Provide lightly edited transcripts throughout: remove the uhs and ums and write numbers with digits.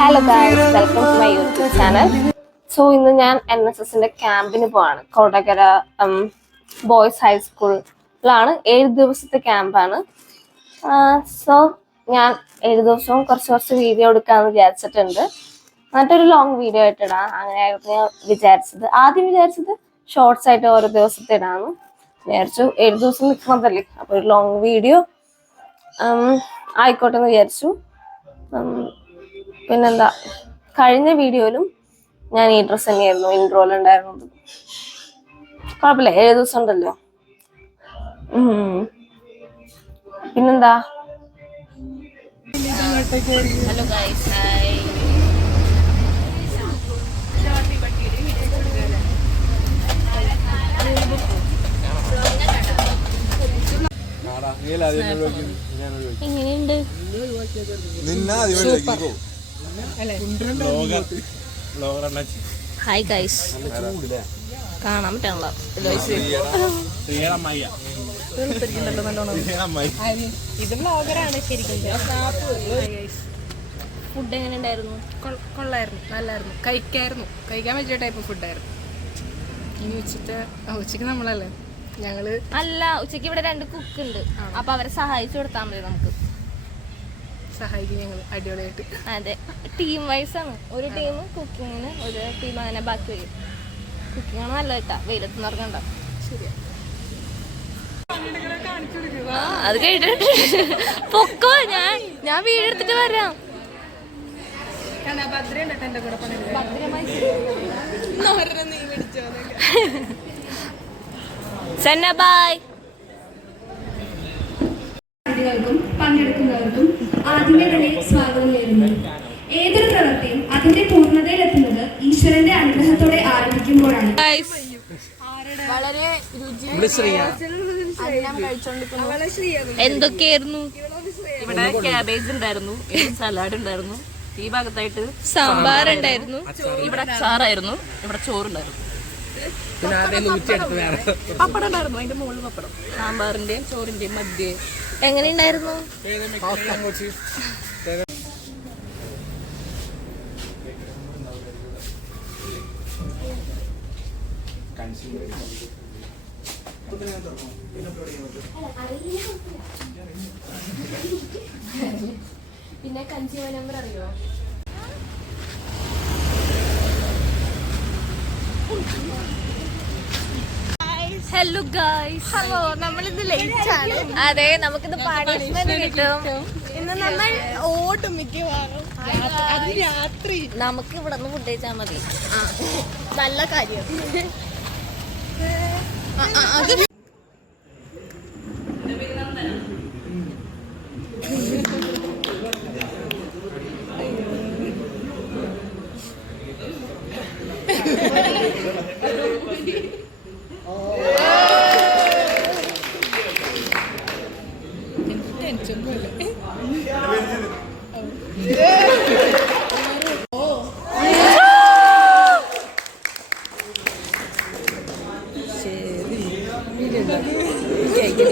Hello guys, welcome to my YouTube channel. So ഇന്ന് ഞാൻ NSSന്റെ ക്യാമ്പിന് പോവാണ്. കൊടകര ബോയ്സ് ഹൈസ്കൂളിലാണ്. 7 ദിവസത്തെ ക്യാമ്പാണ്. സോ ഞാൻ 7 ദിവസവും കുറച്ച് വീഡിയോ എടുക്കാമെന്ന് വിചാരിച്ചിട്ടുണ്ട്. എന്നിട്ടൊരു ലോങ് വീഡിയോ ആയിട്ട് ഇടാം. അങ്ങനെയായിരുന്നു ഞാൻ വിചാരിച്ചത്. ആദ്യം വിചാരിച്ചത് ഷോർട്സ് ആയിട്ട് ഓരോ ദിവസത്തെ ഇടാമെന്ന് വിചാരിച്ചു. 7 ദിവസം നിൽക്കുന്നതല്ലേ, അപ്പോൾ ഒരു ലോങ് വീഡിയോ ആയിക്കോട്ടെ എന്ന് വിചാരിച്ചു. പിന്നെന്താ, കഴിഞ്ഞ വീഡിയോയിലും ഞാൻ ഈ ഡ്രസ്സ് തന്നെയായിരുന്നു ഇൻട്രോയിലുണ്ടായിരുന്നത്. കുഴപ്പമില്ല, 7 ദിവസം ഉണ്ടല്ലോ. പിന്നെന്താ, ഹലോ ഗൈസ്, ഹായ്. എങ്ങനെയുണ്ട്? ഹായ് ഗൈസ്, കാണാൻ പറ്റാനുള്ള ഇത് വ്ളോഗറാണ് ശരിക്കും. ഫുഡ് എങ്ങനെ ഉണ്ടായിരുന്നു? കൊള്ളായിരുന്നു, നല്ലായിരുന്നു. കഴിക്കാൻ പറ്റിയ ടൈപ്പ് ഫുഡായിരുന്നു. ഇനി ഉച്ചക്ക് നമ്മളല്ലേ ഞങ്ങള് അല്ല, ഉച്ചക്ക് ഇവിടെ 2 കുക്ക് ഉണ്ട്. അപ്പൊ അവരെ സഹായിച്ചു കൊടുത്താൽ മതി. നമുക്ക് സഹായിക്കും ഞങ്ങൾ അടിപൊളിയായിട്ട്. അതെ, ടീം വൈസ് ആണ്. ഒരു ടീം കുക്കിങ്ങിന്, ഒരു ടീം അങ്ങനെ ബാക്കി വരും. കുക്കിംഗ് ആണ് നല്ല കേട്ടാ, വെയിലത്ത് നിറങ്ങണ്ട. ശരിയാ, അത് കേട്ടിട്ട് പൊക്കോ, ഞാൻ വീടെടുത്തിട്ട് വരാം. ബൈ. പങ്കെടുക്കുന്നവർക്കും ആദ്യമേ തന്നെ സ്വാഗതം നേരുന്നു. ഏതൊരു പ്രവൃത്തിയും അതിന്റെ പൂർണ്ണതയിലെത്തുന്നത് ഈശ്വരന്റെ അനുഗ്രഹത്തോടെ ആരംഭിക്കുമ്പോഴാണ്. എന്തൊക്കെയായിരുന്നു? ഇവിടെ ക്യാബേജ് ഉണ്ടായിരുന്നു, സലാഡ് ഉണ്ടായിരുന്നു, ഈ ഭാഗത്തായിട്ട് സാമ്പാർ ഉണ്ടായിരുന്നു, ഇവിടെ അച്ചാറായിരുന്നു, ഇവിടെ ചോറുണ്ടായിരുന്നു, പപ്പടം ഉണ്ടായിരുന്നു. അതിന്റെ മുകളിൽ പപ്പടം, സാമ്പാറിന്റെയും ചോറിന്റെയും മധ്യേ. എങ്ങനെയുണ്ടായിരുന്നു? പിന്നെ കൺസ്യൂമർ നമ്പർ അറിയോ? Hello guys, hello. നമ്മളിന്ന് ലേറ്റ് ആണ്. അതെ, നമുക്കിന്ന് പണിഷ്മെന്റ് കിട്ടും. ഇന്ന് നമ്മൾ ഓടും മിക്കവാറും. രാത്രി നമുക്ക് ഇവിടെ നിന്ന് ഫുഡ് കഴിച്ചാൽ മതി. നല്ല കാര്യം.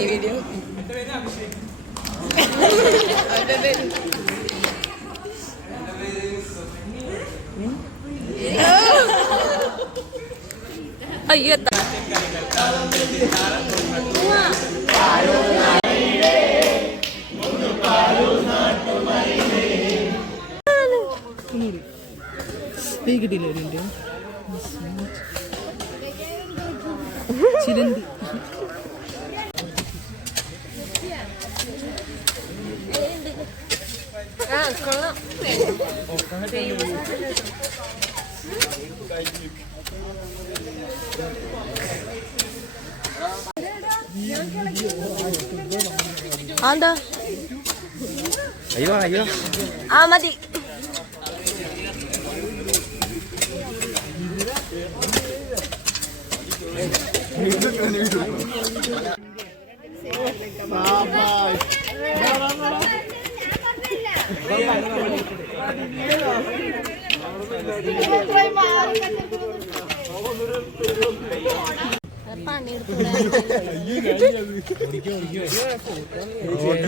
വീഡിയോ അയ്യോ, കിട്ടിയില്ല ചിരന്തി. കൊള്ളാം. എന്താ? അയ്യോ ആ മതി.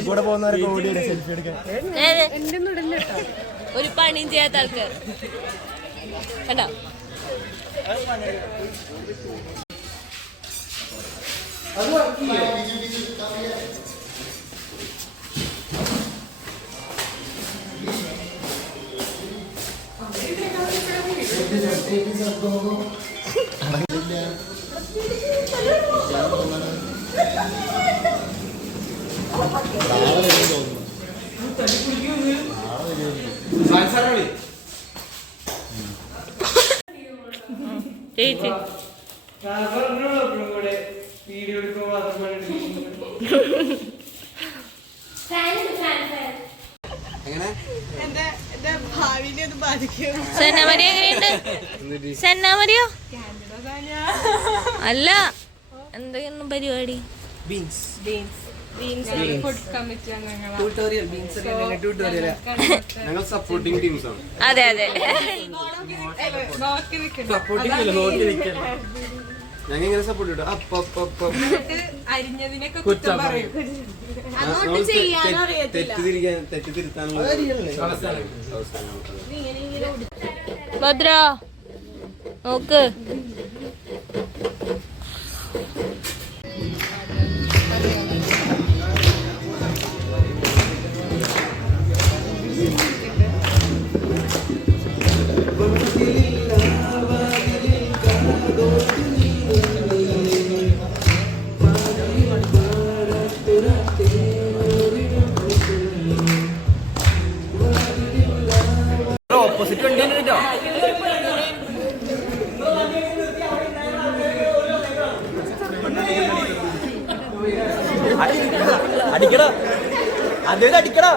കൂടെ പോകുന്നവരൊക്കെ ഓടി സെൽഫി എടുക്കാൻ. എന്റെ ഒന്നും ഇടല്ലോ. ഒരു പണിയും ചെയ്യാത്ത ആൾക്കാർ കണ്ടോ. ചേച്ചി എന്റെ ഭാവിനെ അത് ബാധിക്കും. സെന്നാമരി എങ്ങനെയുണ്ട്? സെന്നാമരിയോ അല്ല എന്തൊക്കെയാണ് പരിപാടി? ഞങ്ങൾ സപ്പോർട്ടിംഗ് ടീംസ് ആണ്. അതെ അതെ ഞങ്ങൾ ഇങ്ങനെ സപ്പോർട്ട് ചെയ്തു. തെറ്റിതിരുത്താനുള്ള ഭദ്ര നോക്ക്. ഓപ്പോസിറ്റ് വണ്ടി കേട്ടോ. അടിക്കടാ അതേത് അടിക്കടാ.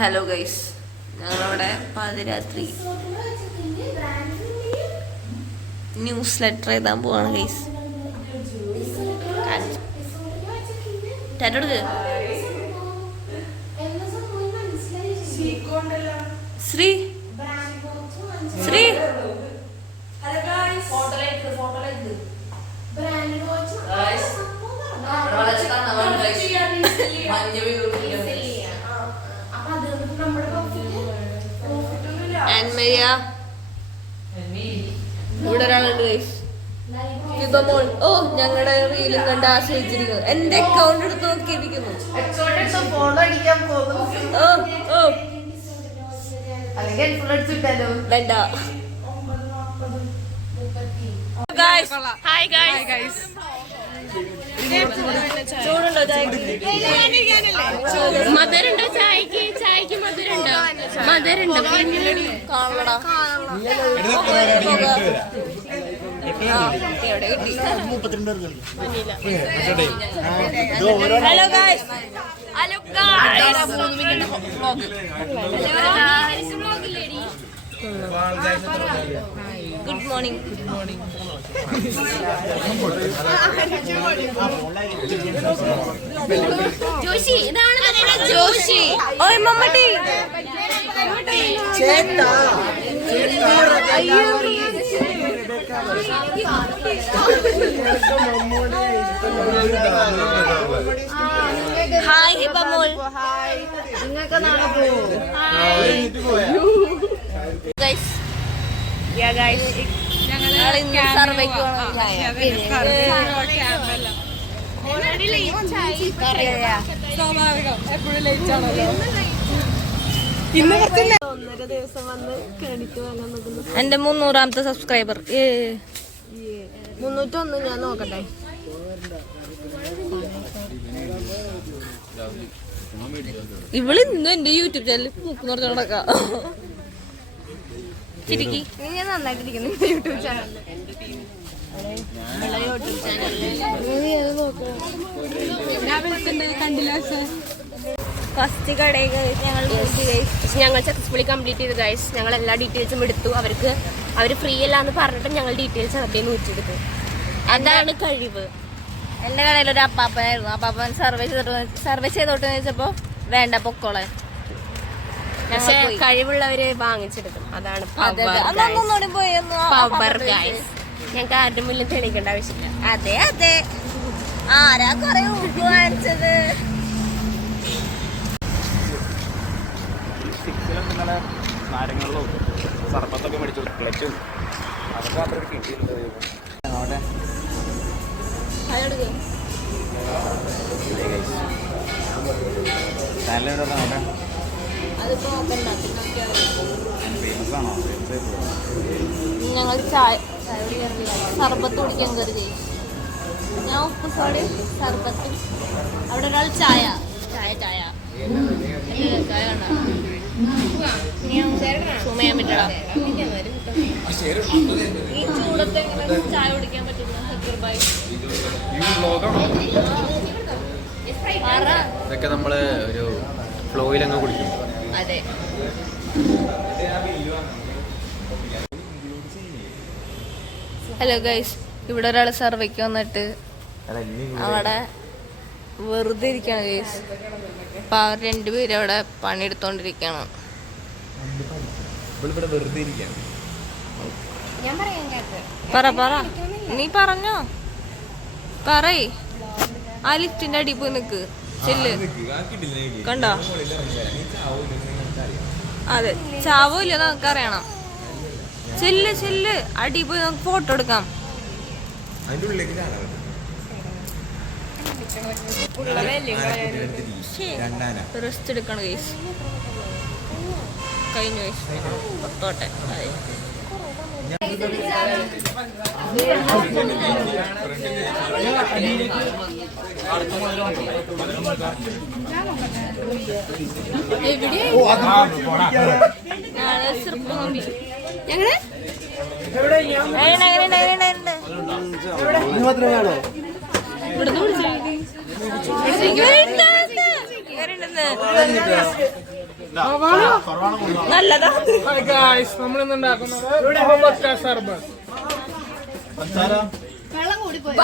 ഹലോ ഗൈസ്, ഞങ്ങളവിടെ പാതിരാത്രി ന്യൂസ് ലെറ്റർ എഴുതാൻ പോവാണ് ഗൈസ്. ടാറ്റോടുക്ക് ശ്രീ ശ്രീ ആൻമരിയ ഇവിടെ ഒരാളുണ്ട് ഗൈസ്. വിഭമോൾ. ഓ ഞങ്ങളുടെ റീലും കണ്ട് ആശ്രയിച്ചിരിക്കുന്നു. എന്റെ അക്കൗണ്ട് എടുത്ത് നോക്കിയിരിക്കുന്നു. ഓ ഓ വേണ്ട. Hi guys. ചൂടുണ്ടോ ചായക്ക്? മധുരുണ്ടോ ചായക്ക്? ചായക്ക് മധുരുണ്ടോ? മധുരുണ്ടോ? കാണണടാ. എവിടെ കിട്ടി? Hello guys. Hello guys. Good morning. Joshi ഇതാണ് ജോഷി. ഓയ് മമ്മട്ടി. ഹായ് ഹിബമോൾ. ഗൈസ് ഞങ്ങൾ ഇന്ന് സർവൈക്ക് എന്റെ 300ാമത്തെ സബ്സ്ക്രൈബർ. 301 ഞാൻ നോക്കട്ടെ. ഇവള് ഇന്ന് എന്റെ യൂട്യൂബ് ചാനലിൽ മൂക്കുന്ന നടക്കാം. ശരിക്ക് ഞാൻ നന്നായിട്ടിരിക്കുന്നു യൂട്യൂബ് ചാനലിൽ. യൂട്യൂബ് ചാനലിൽ കണ്ടില്ല. ഫസ്റ്റ് കടയിൽ ഞങ്ങൾ സക്സസ്ഫുള്ളി കംപ്ലീറ്റ് ചെയ്തു ഗൈസ്. ഞങ്ങൾ എല്ലാ ഡീറ്റെയിൽസും എടുത്തു. അവർ ഫ്രീ അല്ല എന്ന് പറഞ്ഞിട്ട് ഞങ്ങൾ ഡീറ്റെയിൽസ് അവരുടെ നൂറ്റെടുത്തു. അതാണ് കഴിവ്. എന്റെ കടയിൽ ഒരു അപ്പാപ്പനായിരുന്നു. അപ്പാപ്പൻ സർവേ ചെയ്തോട്ട് ചോദിച്ചപ്പോ വേണ്ട പൊക്കോളെ. പക്ഷെ കഴിവുള്ളവരെ വാങ്ങിച്ചെടുക്കും. അതാണ് പവർ ഗൈസ്. ഞങ്ങൾക്ക് ആരുടെ മുന്നിൽ തെളിയിക്കേണ്ട ആവശ്യമില്ല. അതെ അതെ, ആരാ കൊറേ ഉപ്പ് വാങ്ങിച്ചത്? നാരങ്ങളിലും സർബത്തൊക്കെ മേടിച്ചു ക്ലച്ചും അതൊക്കെ അത്ര കിട്ടിയിട്ടുണ്ട്. അവിടെ ഫേമസ് ആണോ? ഞങ്ങൾ ചായ സർബത്ത് കുടിക്കാൻ കയറി. ഞാൻ ഉപ്പ് സോഡി സർബത്ത്. അവിടെ ഒരാൾ ചായ ചായ ചായ ചായ സുമയാൻ പറ്റടാ. ഈ ചൂടത്തെ ചായ കുടിക്കാൻ പറ്റുന്ന ഇതൊക്കെ നമ്മള് ഒരു ഫ്ലോയിൽ അങ്ങ് കുടിക്കും. അതെ. ഹലോ ഗൈസ്, ഇവിടെ ഒരാൾ സർവേക്ക് വന്നിട്ട് അവിടെ വെറുതെ ഇരിക്കുകയാണ് ഗൈസ്. അപ്പൊ അവർ രണ്ടുപേരും അവിടെ പണിയെടുത്തോണ്ടിരിക്കുകയാണ്. പറ നീ പറഞ്ഞോ, പറയ്. ആ ലിഫ്റ്റിന്റെ അടി പോയി നിക്ക്, ചെല്ല്. കണ്ടോ? അതെ, ചാവോ ഇല്ല നമുക്ക് അറിയണം. ചെല്ല് ചെല്ല്, അടി പോയി നമുക്ക് ഫോട്ടോ എടുക്കാം. റെസ്റ്റ് എടുക്കണം ഗൈസ്. കഴിഞ്ഞു ഗൈസ്, പുറത്തോട്ടെ. ഞങ്ങള് നല്ലതാ. വെള്ളം കൂടി പോയി.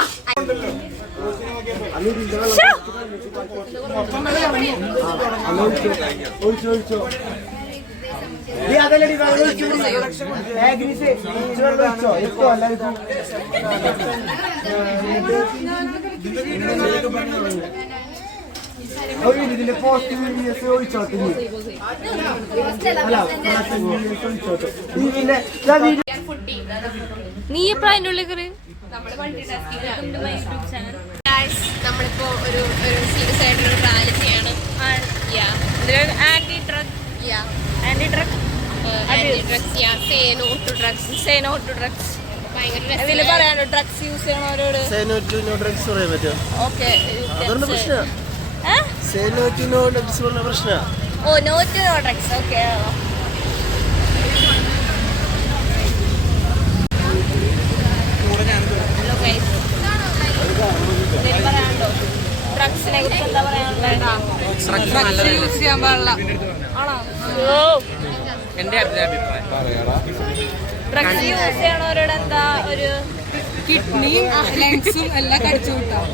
ഇതിന്റെ പോസ്റ്റ് ഒഴിച്ചോട്ടെ. നീ എപ്പോഴാ അതിന്റെ ഉള്ളിൽ കയറി? നമ്മളിപ്പോ ഒരു സീരിയസ് ആയിട്ടൊരു റാലി ചെയ്യാണ്. ആന്റി ഡ്രഗ് ഇതില് പറയാനോ ഡ്രഗ്സ് യൂസ് ചെയ്യണവരോട്? ഓക്കെ. ഓ, no to no drugs. Okay. ഡ്രഗ്സിനെ കുറിച്ച് എന്താ പറയാനുള്ളത്? യൂസ് ചെയ്യാൻ പാടില്ല ആണോ? എന്റെ അഭിപ്രായം ഡ്രഗ്സ് യൂസ് ചെയ്യണവരോട് എന്താ ഒരു കിഡ്നിയും ലങ്സും എല്ലാം കടിച്ചു കൂട്ടാം.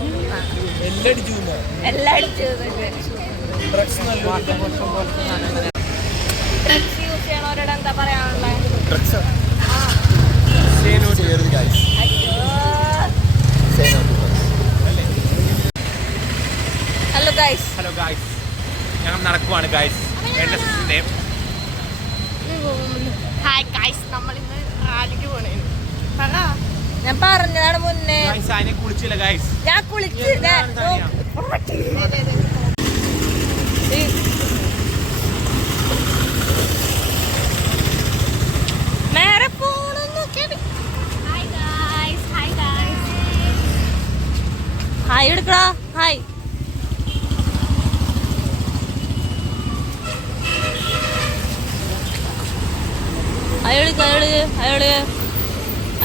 എല്ലാം അടിച്ചു. ഡ്രഗ്സ് യൂസ് ചെയ്യണവരോട് എന്താ പറയാനുള്ളത്? ഹലോ ഗൈസ്, ഞങ്ങൾ നടക്കുവാണ് ഗൈസ്. ഹായ് ഗൈസ്, നമ്മൾ ഇന്ന് റാലിക്ക് പോണേ. ഞാൻ പറഞ്ഞതാണ് മുന്നേ. കുളിച്ചില്ല ഗൈസ്. ഞാൻ കുളിച്ച് നേരെ പോണെന്നൊക്കെയാണ്. ഹായ് എടുക്കടാ. ഹായ്.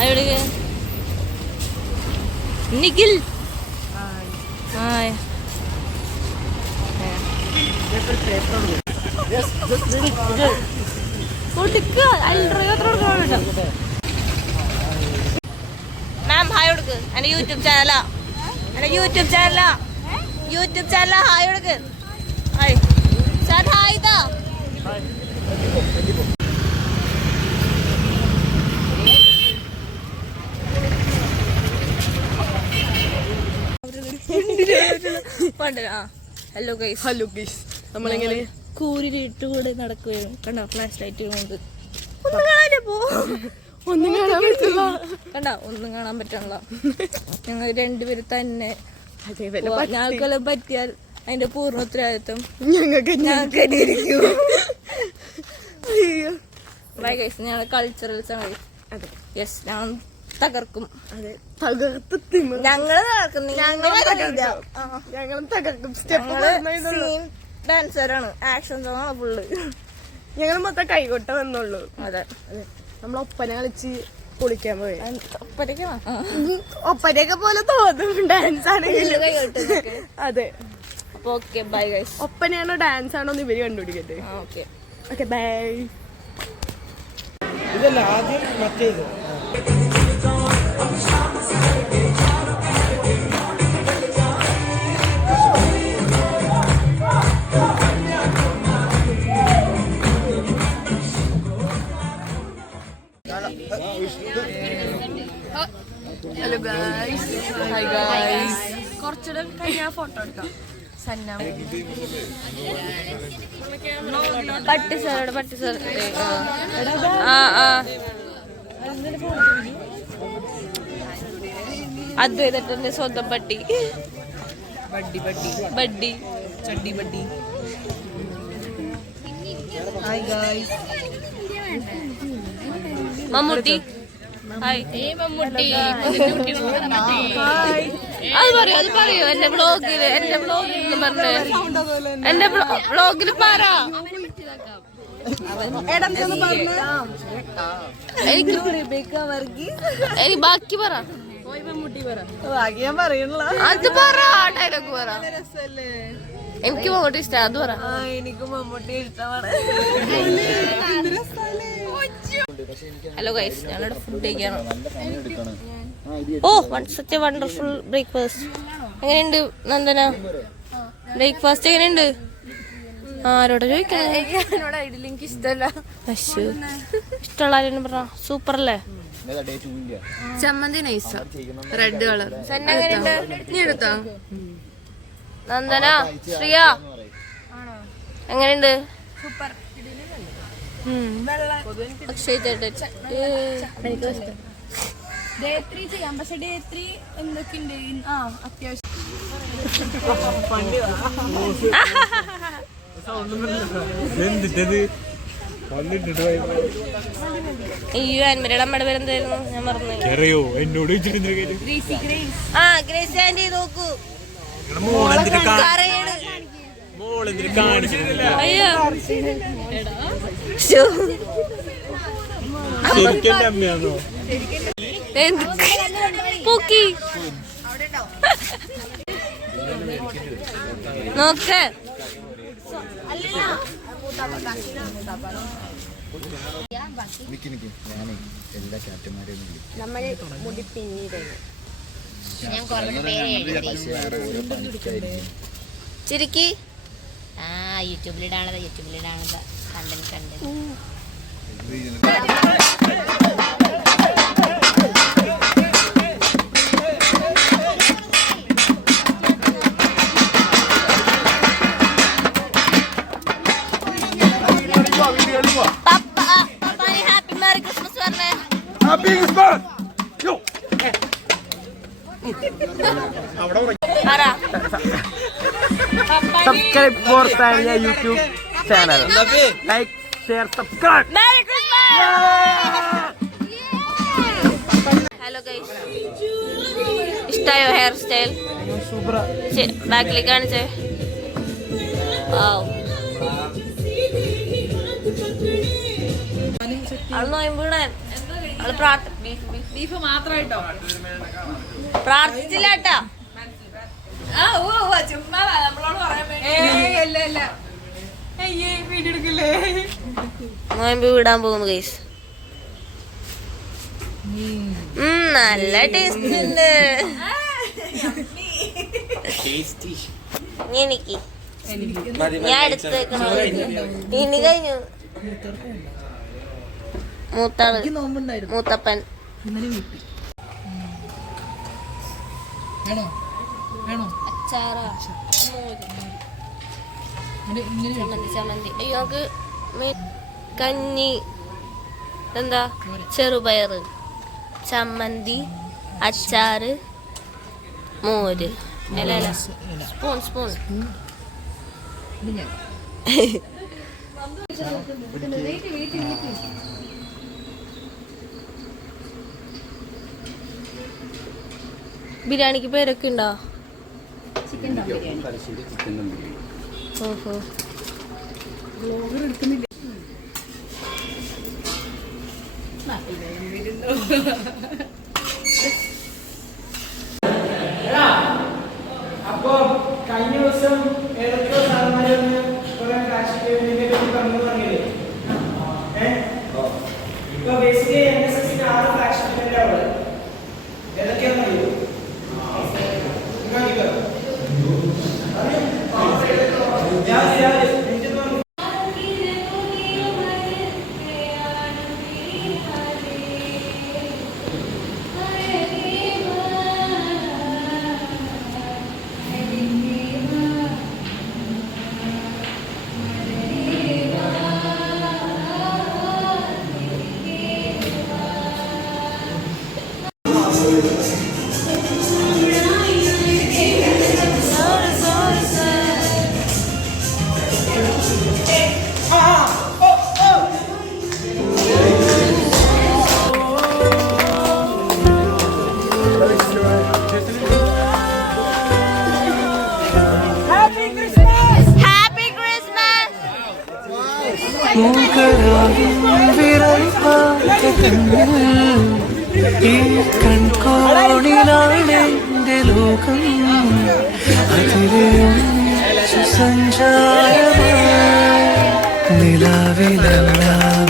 അയോടുക നിഖിൽ. ഹായ്. മാം ഹായ് കൊടുക്ക്. എന്റെ യൂട്യൂബ് ചാനലാ ഹായ് കൊടുക്ക്. ഹായ് ഹായ് ഇതാ. ഹലോ ഗൈസ് നമ്മളിങ്ങനെ കൂരിട്ടുകൂടെ നടക്കുകയും കണ്ടോ ഫ്ലാഷ് ലൈറ്റ് കൊണ്ട് ഒന്നും കാണാൻ പറ്റില്ല. കണ്ട ഒന്നും കാണാൻ പറ്റണല്ല. ഞങ്ങൾ രണ്ടുപേരും തന്നെ ഞങ്ങൾക്കെല്ലാം പറ്റിയാൽ അതിന്റെ പൂർണ്ണ ഉത്തരവാദിത്വം ഞങ്ങൾക്ക് ബൈ ഗൈസ്. ഞങ്ങൾ കൾച്ചറൽസ് ആണ്. യെസ് ഞങ്ങൾ തകർക്കും. ഞങ്ങള് തകർക്കും. ഡാൻസറാണ്. ആക്ഷൻ സോങ്ങാണ് ഫുള്ള്. ഞങ്ങൾ മൊത്തം കൈകൊട്ട വന്നുള്ളൂ. അതെ നമ്മൾ ഒപ്പന കളിച്ച് പൊളിക്കാൻ പോയി. ഒപ്പനയൊക്കെ പോലെ തോന്നും ഡാൻസ് ആണെങ്കിലും. അതെ. അപ്പൊ ഓക്കെ ബൈ ഗൈസ്. ഒപ്പനയാണോ ഡാൻസ് ആണോ എന്ന് ഇവര് കണ്ടുപിടിക്കട്ടെ. Okay okay bye. ഇതല്ല ആദ്യം മറ്റേത്. Hello guys. Hi guys. കുറച്ചുകൂടെ കഴിഞ്ഞാൽ ഫോട്ടോ എടുക്കാം. സന്ന പട്ടി സാർ അദ്വൈതന്റെ സ്വന്തം പട്ടി ബഡ്ഡി ചഡ്ഡി buddy. Hi guys. Mammootty hi. അത് പറയൂ എന്റെ ബ്ലോഗില് പറഞ്ഞേ. എന്റെ ബ്ലോഗില് പറ. എനിക്ക് ബാക്കി പറ. അത് പറ. ഡയലോഗ് പറ. എനിക്ക് മമ്മൂട്ടി ഇഷ്ടം. അത് പറ. എനിക്ക് മമ്മൂട്ടി ഇഷ്ടമാണ്. Hello guys. ഞാനിവിടെ ഫുഡ് കഴിക്കാണ്. Oh such a wonderful breakfast. എങ്ങനെയുണ്ട് നന്ദന? ബ്രേക്ക്ഫാസ്റ്റ് എങ്ങനെയുണ്ട്? ആരോട് ചോദിക്കണം. എനിക്ക് ഇഷ്ടമല്ല. അശ്ശോ ഇഷ്ടമുള്ള ആരെയും പറഞ്ഞ സൂപ്പർ അല്ലേ? ചമ്മന്തി നൈസ റെഡ് കളർ. നീ എടുത്തോ? നന്ദന ശ്രിയ എങ്ങനെയുണ്ട്? സൂപ്പർ. അക്ഷയ് ചേട്ടൻ ഡേ 3 ചെയ്യാം. പക്ഷെ ഡേ 3 എന്തൊക്കെയുണ്ട്? അത്യാവശ്യം അയ്യോ അന്മരയുടെ അമ്മയുടെ പേരെന്തായിരുന്നു? ഞാൻ മറന്നു. ഗ്രേസി ആന്റി നോക്കൂ. അയ്യോ പൂക്കി നോക്ക്. ചിരിക്കി. യൂട്യൂബിലിടാണത് കണ്ടന്റ്. ഹാപ്പി മെറി ക്രിസ്മസ് പറഞ്ഞേ. Subscribe for Tanya YouTube channel. Like, share, subscribe. Merry Christmas! Hello guys. ഇഷ്ടായോ ഹെയർ സ്റ്റൈൽ? ബാക്കിലേക്ക് കാണിച്ചേ. അവള് നോയമ്പിടാൻ ബീഫ് മാത്രമായിട്ടോ പ്രാർത്ഥിച്ചില്ല കേട്ടാ. ചുമ്മാ നമ്മളോട് പറയാൻ വേണ്ടി. നോയമ്പ് വിടാൻ പോകുന്നു ഗൈസ്. നല്ല ടേസ്റ്റ് ഉണ്ട്. എനിക്ക് ഞാൻ എടുത്തേക്കണ ഇനി കഴിഞ്ഞു. മൂത്താള് മൂത്തപ്പൻ അച്ചാറ ചമ്മന്തി ചമ്മന്തി. അയ്യോ നമുക്ക് കഞ്ഞി എന്താ ചെറുപയറ് ചമ്മന്തി അച്ചാറ് മോര് അല്ല സ്പൂൺ സ്പൂൺ. ബിരിയാണിക്ക് പേരൊക്കെ ഉണ്ടോ? ഓഹോ അപ്പൊ കഴിഞ്ഞ ദിവസം ഏതൊക്കെയോ സാധനങ്ങളൊന്ന് കുറെ പറഞ്ഞു പറഞ്ഞില്ലേ? ഇപ്പൊ ബേസിക്കലി NSSന്റെ 6 ഫ്രാക്ഷൻസിന്റെ അവിടെ ഏതൊക്കെയാണെന്ന് അറിയോ? ഈ കൺകോണിലാണെന്റെ ലോകം അതിലെ സഞ്ചാരമായി നിലാവിലെല്ലാം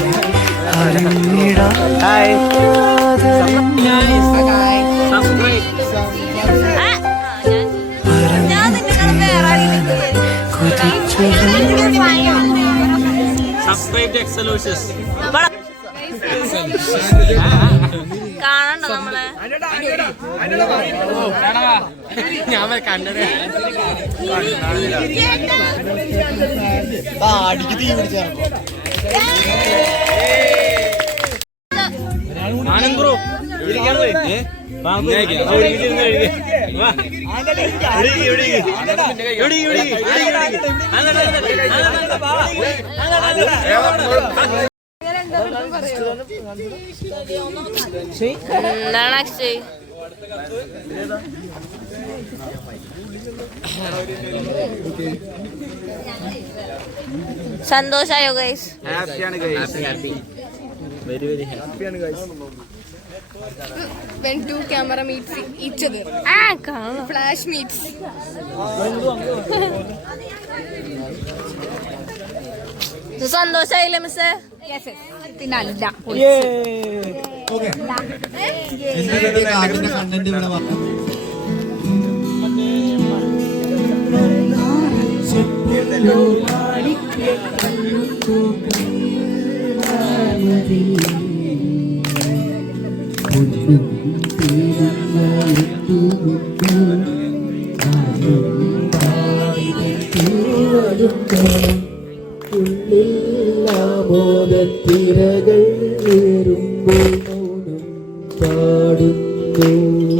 കാണണ്ട നമ്മളെ ഞാൻ കണ്ടത് അടിക്ക് തീ പിടിച്ച ആനന്ദ്രോ എന്താണ് അക്ഷയ്? സന്തോഷായോ ഗൈസ്? ഹാപ്പിയാണ് ഗൈസ്. വെരി വെരി ഹാപ്പിയാണ് guys. When two camera meets each other, flash meets. സന്തോഷായില്ലേ മിസ്സേ? പിന്നല്ല തിരകൾ ഏറുമ്പോൾ മൗനം പാടുന്നു.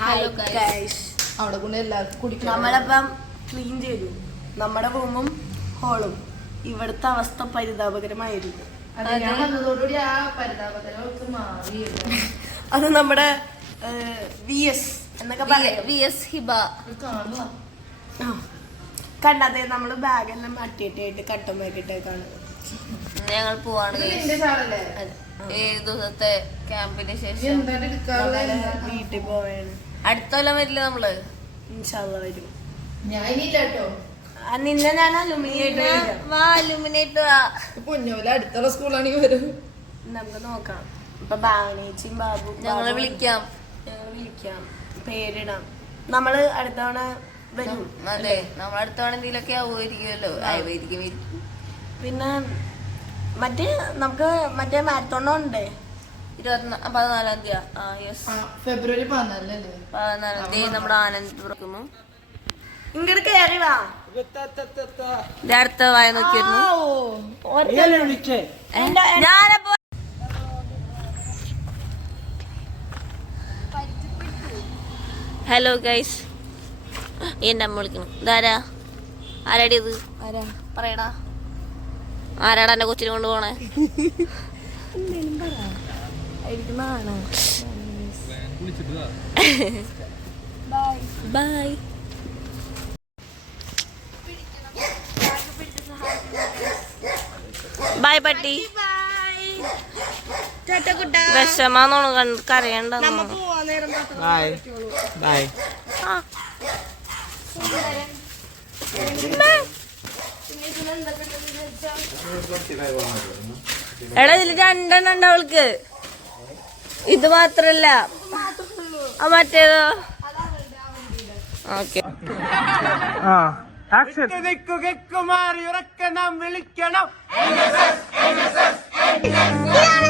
ഹലോ ഗൈസ്, അവിടെ കൊണ്ട് എല്ലാവർക്കും കുടിക്കണം. നമ്മളിപ്പം ക്ലീൻ ചെയ്തു നമ്മുടെ റൂമും ഹോളും. ഇവിടുത്തെ അവസ്ഥ പരിതാപകരമായിരുന്നു. അത് നമ്മുടെ VS എന്നൊക്കെ പറയാം. VS ഹിബ കണ്ടതെ നമ്മള് ബാഗെല്ലാം അട്ടിയിട്ടായിട്ട് കട്ടൻ പാക്കിട്ടേക്കാണ്. ഞങ്ങൾ പോവാണ് guys. അതെ. 7 ദിവസത്തെ ക്യാമ്പിന് ശേഷം വീട്ടിൽ പോവാണ്. അടുത്ത കൊല്ലം വരില്ല നമ്മള്. ഇൻഷാല്ലാ വരും. ഞാൻ ഇനിയില്ല കേട്ടോ. നിന്നെ ഞാൻ അലുമിനിയായിട്ട് വാ അലുമിനേറ്റ് വാ. പൊന്നോല അടുത്തുള്ള സ്കൂളാണെങ്കിൽ വരും. നമുക്ക് നോക്കാം. ഇപ്പൊ ഭാവനേച്ചിയും ബാബു ഞങ്ങളെ വിളിക്കാം. പേരിടാം. നമ്മള് അടുത്ത തവണ വരും. അതെ നമ്മൾ അടുത്ത തവണ എന്തെങ്കിലുമൊക്കെ ആവുമായിരിക്കുമല്ലോ. ആയിരിക്കും. പിന്നെ മറ്റേ നമുക്ക് മറ്റേ മാരത്തോണം ഉണ്ടേ 14-ാം തീയതി. യെസ് ഫെബ്രുവരി 14 അല്ലേ? 14-ാം തീയതി നമ്മുടെ ആനന്ദപുരക്കുന്നു. ഇങ്ങോട്ട് കയറി വാ. അടുത്ത വായ നോക്കിയിരുന്നു. ഹലോ ഗൈസ്, എന്റെ അമ്മ വിളിക്കണം. ഇതാരാ? ആരാടി ഇത്? പറയടാ, ആരാടാ എന്റെ കൊച്ചിനെ കൊണ്ട് പോണേ? ബൈ. ബൈ പട്ടി. വിഷമാന്നോണം കരയണ്ട. Bye bye. എടാ ഇതില് 2 എണ്ണം ഉണ്ട് അവൾക്ക്. ഇത് മാത്രല്ല മറ്റേതോ. Okay action. മാറി ഉറക്കണം, വിളിക്കണം. ഇതാണ്